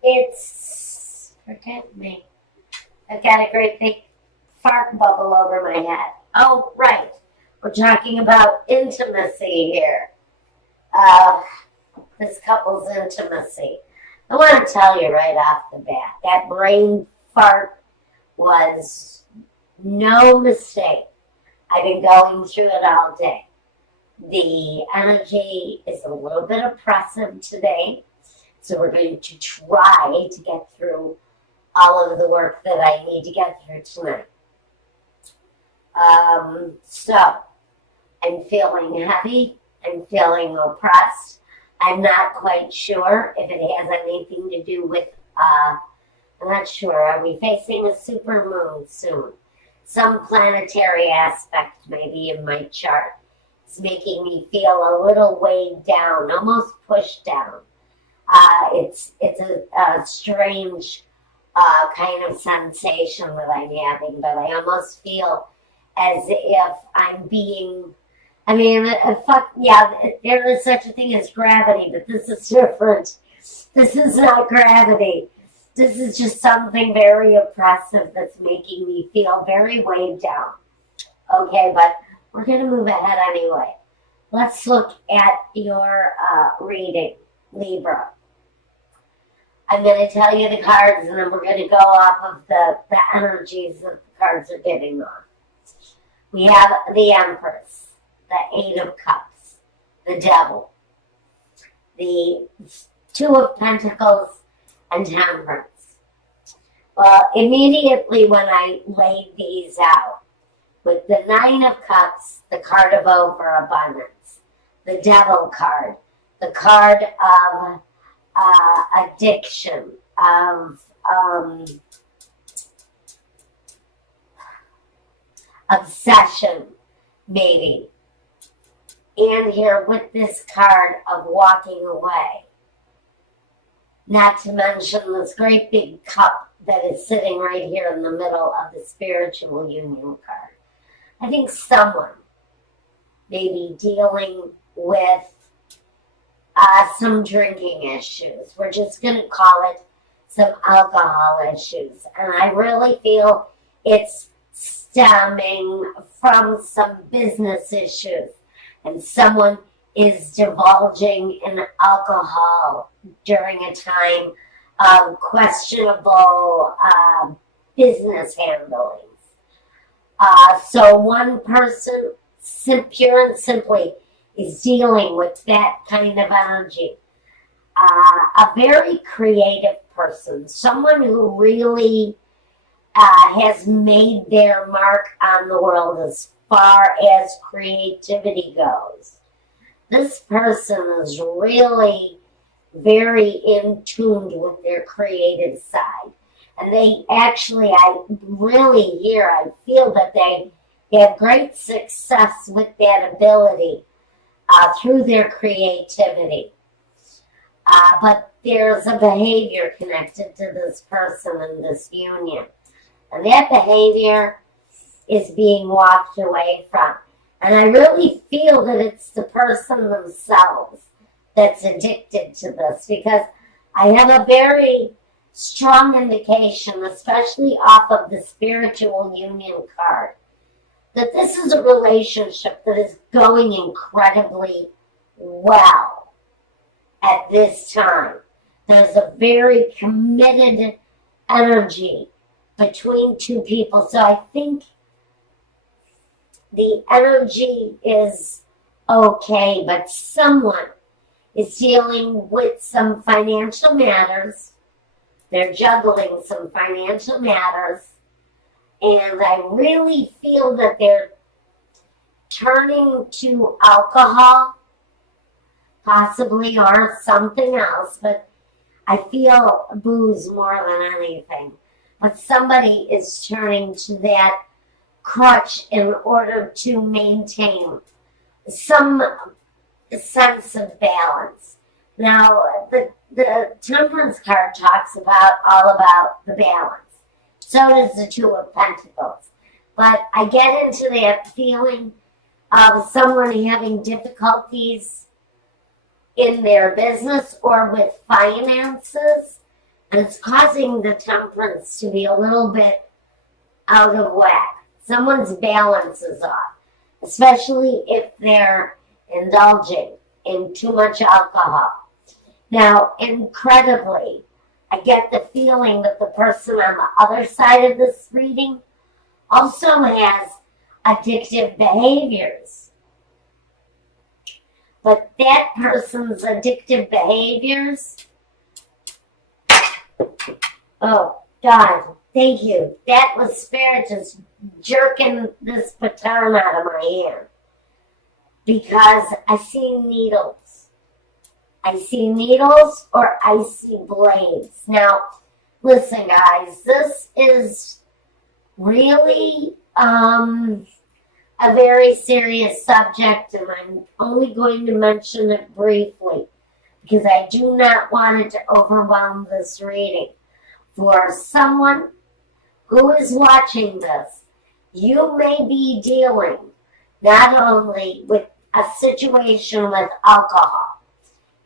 Forgive me. I've got a great big fart bubble over my head. Oh, right. We're talking about intimacy here. This couple's intimacy. I want to tell you right off the bat, that brain fart was no mistake. I've been going through it all day. The energy is a little bit oppressive today, so we're going to try to get through all of the work that I need to get through tonight. So, I'm feeling heavy. I'm feeling oppressed. I'm not quite sure if it has anything to do with, I'm not sure. Are we facing a supermoon soon? Some planetary aspect maybe in my chart is making me feel a little weighed down, almost pushed down. It's a strange kind of sensation that I'm having, but I almost feel as if I'm being, there is such a thing as gravity, but this is different. This is not gravity. This is just something very oppressive that's making me feel very weighed down. Okay, but we're going to move ahead anyway. Let's look at your reading, Libra. I'm going to tell you the cards, and then we're going to go off of the energies that the cards are giving off. We have the Empress, the Eight of Cups, the Devil, the Two of Pentacles, and Temperance. Well, immediately when I laid these out, with the Nine of Cups, the card of overabundance, the Devil card, the card of addiction, of obsession, maybe. And here with this card of walking away. Not to mention this great big cup that is sitting right here in the middle of the spiritual union card. I think someone may be dealing with some drinking issues. We're just going to call it some alcohol issues. And I really feel it's stemming from some business issues. And someone is divulging in alcohol during a time of questionable business handlings. So one person, pure and simply, is dealing with that kind of energy. A very creative person, someone who really has made their mark on the world as far as creativity goes. This person is really very in tune with their creative side. And they actually, I feel that they have great success with that ability through their creativity. But there's a behavior connected to this person in this union. And that behavior is being walked away from. And I really feel that it's the person themselves that's addicted to this, because I have a very strong indication, especially off of the spiritual union card, that this is a relationship that is going incredibly well at this time. There's a very committed energy between two people. So I think the energy is okay, but someone is dealing with some financial matters. They're juggling some financial matters. And I really feel that they're turning to alcohol, possibly, or something else. But I feel booze more than anything. But somebody is turning to that crutch in order to maintain some sense of balance. Now, the Temperance card talks all about the balance. So does the Two of Pentacles. But I get into that feeling of someone having difficulties in their business or with finances. And it's causing the temperance to be a little bit out of whack. Someone's balance is off, especially if they're indulging in too much alcohol. Now, incredibly, I get the feeling that the person on the other side of this reading also has addictive behaviors. But that person's addictive behaviors, oh, God, thank you. That was Spirit just jerking this baton out of my hand. Because I see needles. I see needles or I see blades. Now, listen, guys, this is really a very serious subject, and I'm only going to mention it briefly because I do not want it to overwhelm this reading. For someone who is watching this, you may be dealing not only with a situation with alcohol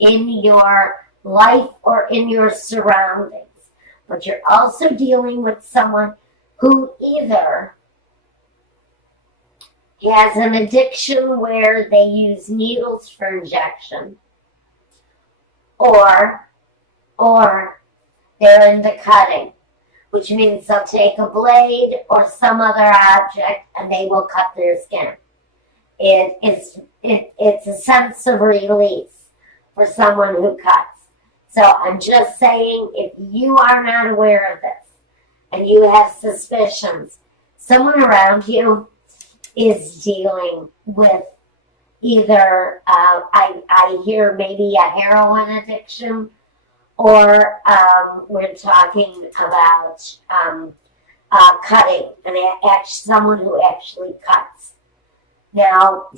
in your life or in your surroundings, but you're also dealing with someone who either has an addiction where they use needles for injection, or they're into cutting, which means they'll take a blade or some other object and they will cut their skin. It's a sense of release for someone who cuts. So I'm just saying, if you are not aware of this and you have suspicions, someone around you is dealing with either, I hear maybe a heroin addiction, or we're talking about cutting, and someone who actually cuts. Now,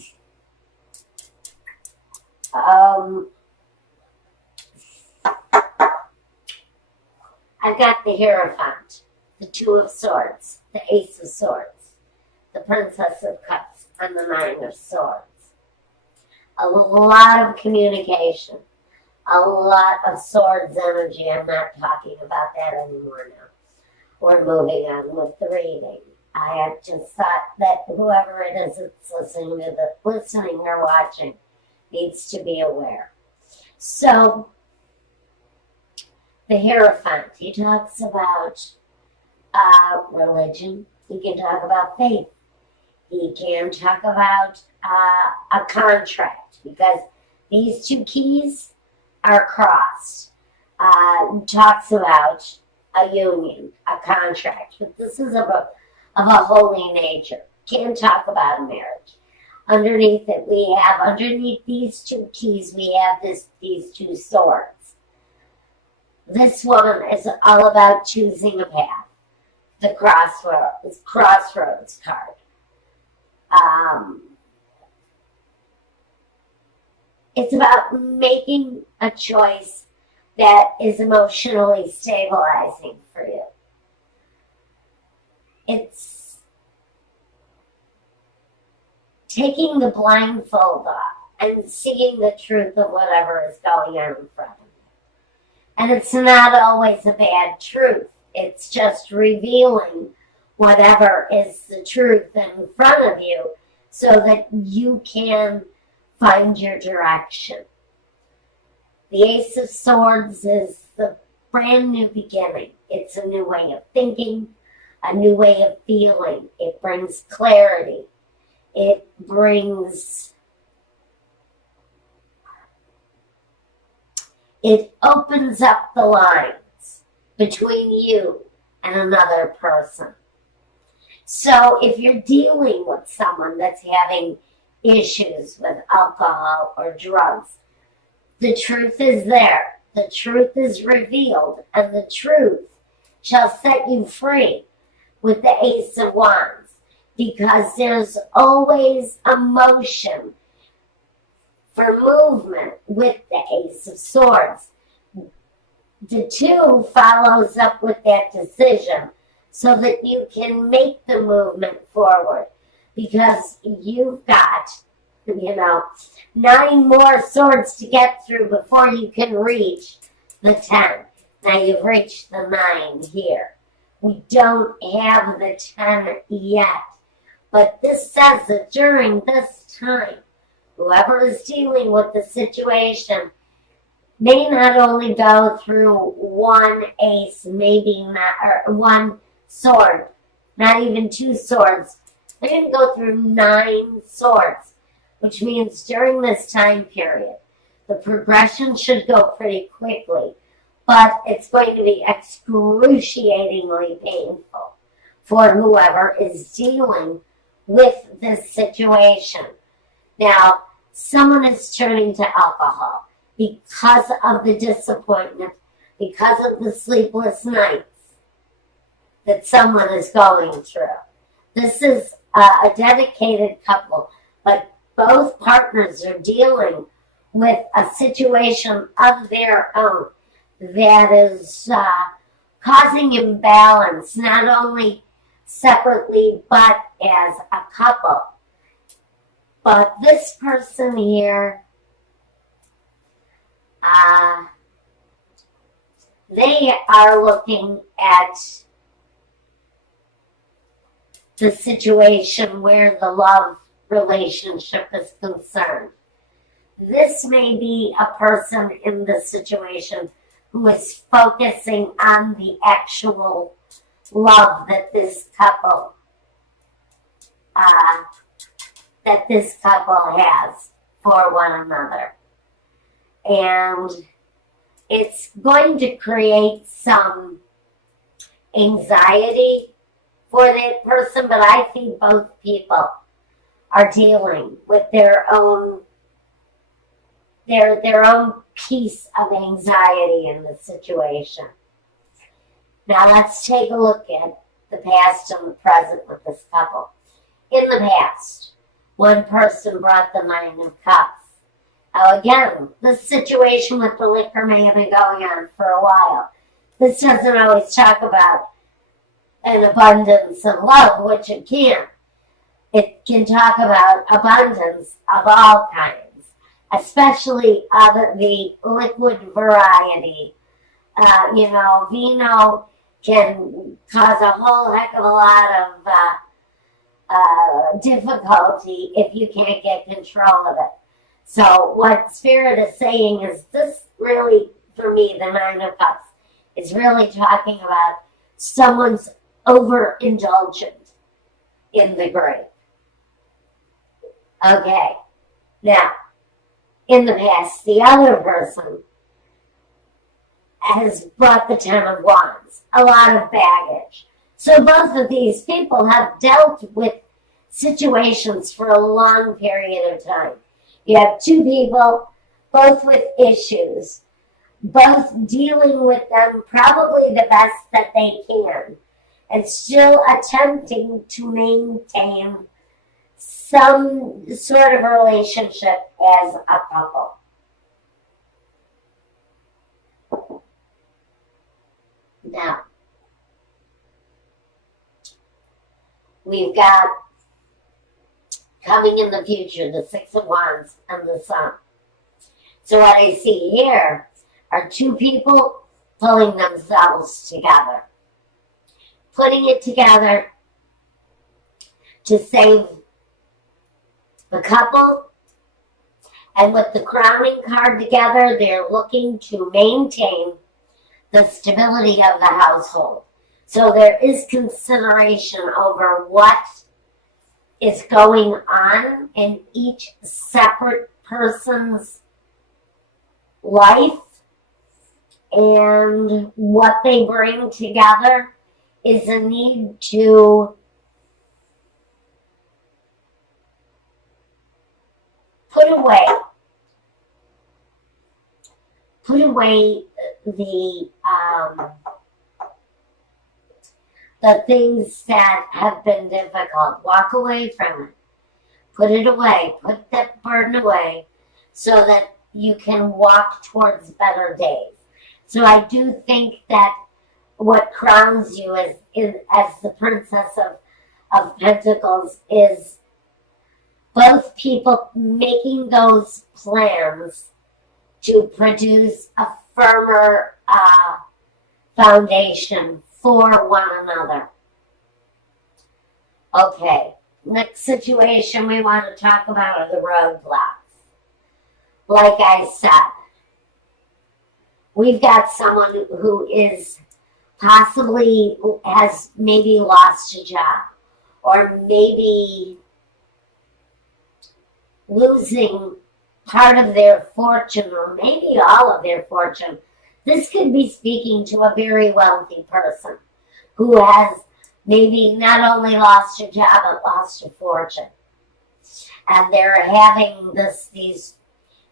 I've got the Hierophant, the Two of Swords, the Ace of Swords, the Princess of Cups, and the Nine of Swords. A lot of communication, a lot of swords energy. I'm not talking about that anymore now. We're moving on with the reading. I have just thought that whoever it is that's listening or watching needs to be aware. So, the Hierophant, he talks about religion. He can talk about faith. He can talk about a contract, because these two keys are crossed. Talks about a union, a contract, but this is of a holy nature. Can't talk about a marriage. Underneath it, underneath these two keys, we have these two swords. This one is all about choosing a path. The crossroads card. It's about making a choice that is emotionally stabilizing for you. It's taking the blindfold off and seeing the truth of whatever is going on in front of you. And it's not always a bad truth. It's just revealing whatever is the truth in front of you so that you can find your direction. The Ace of Swords is the brand new beginning. It's a new way of thinking, a new way of feeling. It brings clarity. It opens up the lines between you and another person. So if you're dealing with someone that's having issues with alcohol or drugs, the truth is there. The truth is revealed, and the truth shall set you free with the Ace of Wands, because there's always a motion for movement with the Ace of Swords. The two follows up with that decision so that you can make the movement forward, because you've got, 9 more swords to get through before you can reach the 10. Now you've reached the 9 here. We don't have the 10 yet. But this says that during this time, whoever is dealing with the situation may not only go through one ace, maybe not, or one sword, not even 2 swords. They're going to go through 9 swords, which means during this time period, the progression should go pretty quickly, but it's going to be excruciatingly painful for whoever is dealing with this situation. Now, someone is turning to alcohol because of the disappointment, because of the sleepless nights that someone is going through. This is a dedicated couple, but both partners are dealing with a situation of their own that is causing imbalance, not only separately but as a couple. But this person here, they are looking at the situation where the love relationship is concerned. This may be a person in the situation who is focusing on the actual love that this couple has for one another. And it's going to create some anxiety for that person, but I think both people are dealing with their own piece of anxiety in the situation. Now let's take a look at the past and the present with this couple. In the past, one person brought the 9 of Cups. Now again, this situation with the liquor may have been going on for a while. This doesn't always talk about an abundance of love, which it can. It can talk about abundance of all kinds, especially of the liquid variety. Vino can cause a whole heck of a lot of difficulty if you can't get control of it. So what Spirit is saying is this really, for me, the 9 of Cups, is really talking about someone's overindulgent in the grape. Okay, now, in the past, the other person has brought the 10 of Wands, a lot of baggage. So both of these people have dealt with situations for a long period of time. You have 2 people, both with issues, both dealing with them probably the best that they can, and still attempting to maintain some sort of relationship as a couple. Now, we've got coming in the future, the 6 of Wands and the Sun. So what I see here are 2 people pulling themselves together, putting it together to save the couple. And with the crowning card together, they're looking to maintain the stability of the household. So there is consideration over what is going on in each separate person's life, and what they bring together is a need to put away the things that have been difficult. Walk away from it. Put it away. Put that burden away so that you can walk towards better days. So I do think that what crowns you as the Princess of Pentacles is both people making those plans to produce a firmer foundation for one another. Okay, next situation we want to talk about are the roadblocks. Like I said, we've got someone who is possibly has maybe lost a job, or maybe losing part of their fortune, or maybe all of their fortune. This could be speaking to a very wealthy person who has maybe not only lost a job, but lost a fortune. And they're having these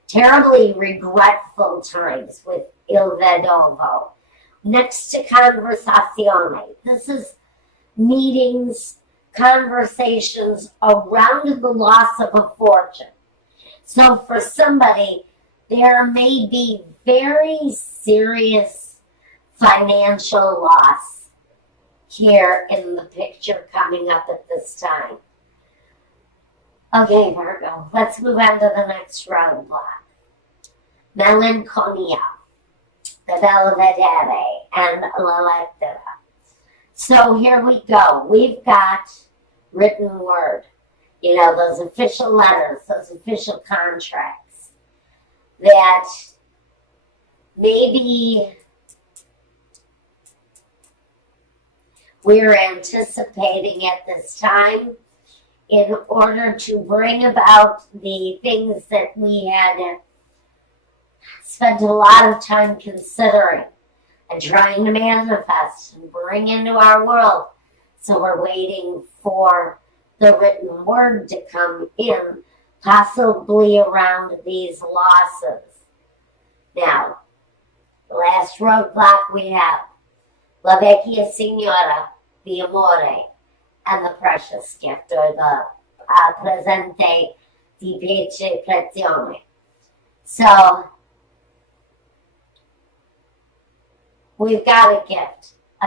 terribly regretful times with il vedovo. Next to conversazione. This is meetings, conversations around the loss of a fortune. So for somebody, there may be very serious financial loss here in the picture coming up at this time. Okay, Virgo, let's move on to the next roadblock. Melancholia, the Belvedere, and La Lettera. So here we go. We've got written word. You know, those official letters, those official contracts that maybe we're anticipating at this time in order to bring about the things that we had spent a lot of time considering and trying to manifest and bring into our world. So we're waiting for the written word to come in, possibly around these losses. Now, the last roadblock we have, La Vecchia Signora, the Amore, and the precious gift, or the presente di piacere prezione. So, we've got a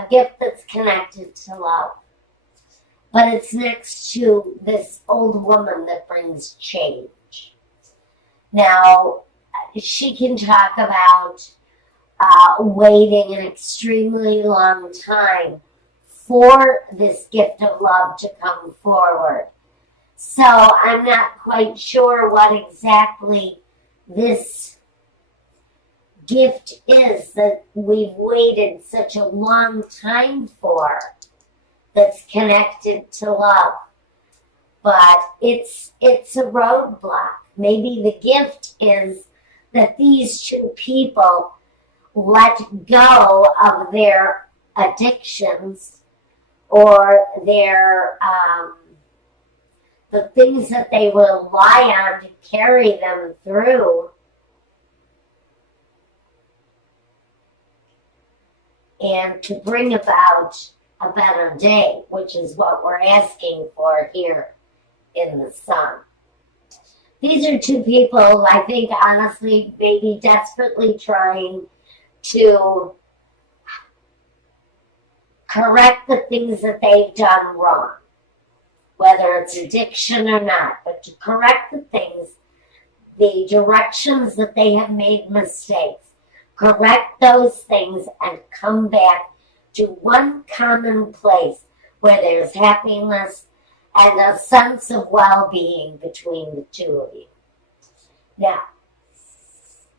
gift that's connected to love. But it's next to this old woman that brings change. Now, she can talk about waiting an extremely long time for this gift of love to come forward. So I'm not quite sure what exactly this gift is that we've waited such a long time for, that's connected to love. But it's a roadblock. Maybe the gift is that these two people let go of their addictions or their the things that they rely on to carry them through, and to bring about a better day, which is what we're asking for here in the sun. These are two people, I think, honestly, maybe desperately trying to correct the things that they've done wrong, whether it's addiction or not, but to correct the things, the directions that they have made mistakes, correct those things and come back to one common place where there's happiness and a sense of well-being between the two of you. Now,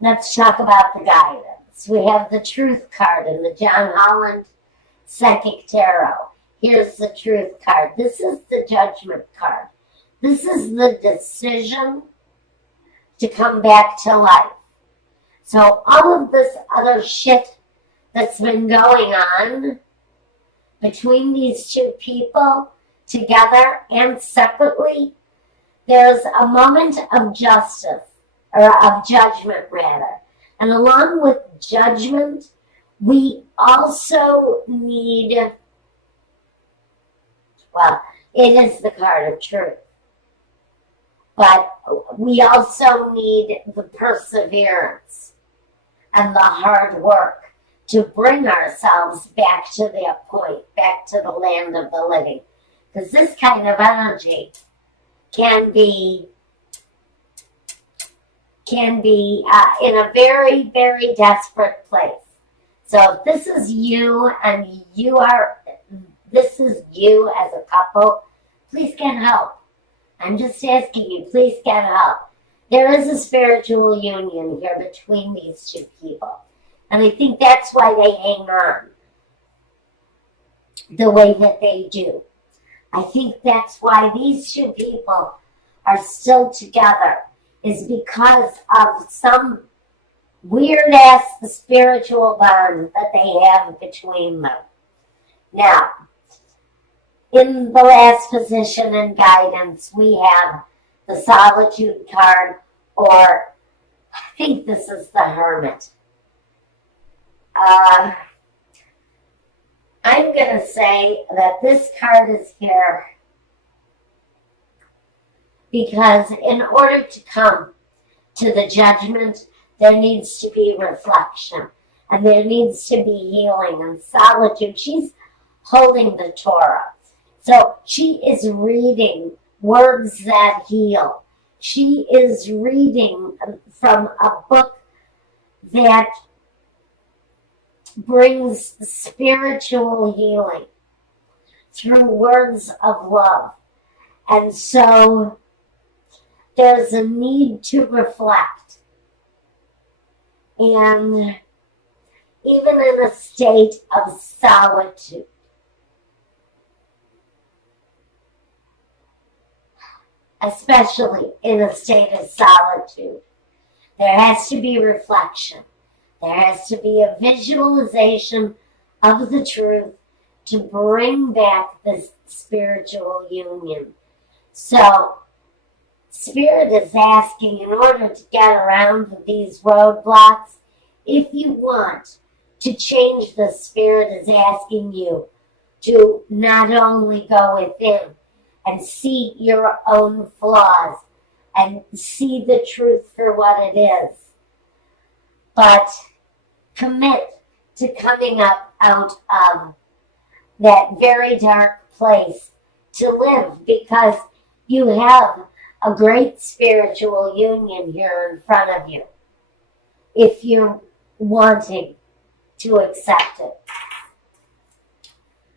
let's talk about the guidance. We have the Truth card in the John Holland Psychic Tarot. Here's the Truth card. This is the Judgment card. This is the decision to come back to life. So all of this other shit that's been going on between these two people, together and separately, there's a moment of justice, or of judgment rather. And along with judgment, we also need, well, it is the card of truth. But we also need the perseverance and the hard work to bring ourselves back to that point, back to the land of the living. Because this kind of energy can be in a very, very desperate place. So if this is you and this is you as a couple, please get help. I'm just asking you, please get help. There is a spiritual union here between these two people. And I think that's why they hang on the way that they do. I think that's why these two people are still together, is because of some weird-ass spiritual bond that they have between them. Now, in the last position in guidance, we have the Solitude card, or I think this is the Hermit. I'm going to say that this card is here because in order to come to the judgment, there needs to be reflection and there needs to be healing and solitude. She's holding the Torah. So she is reading words that heal. She is reading from a book that brings spiritual healing through words of love. And so there's a need to reflect. And even in a state of solitude, especially in a state of solitude, there has to be reflection. There has to be a visualization of the truth to bring back this spiritual union. So, Spirit is asking, in order to get around these roadblocks, if you want to change the Spirit is asking you to not only go within and see your own flaws and see the truth for what it is, but commit to coming up out of that very dark place to live, because you have a great spiritual union here in front of you if you're wanting to accept it.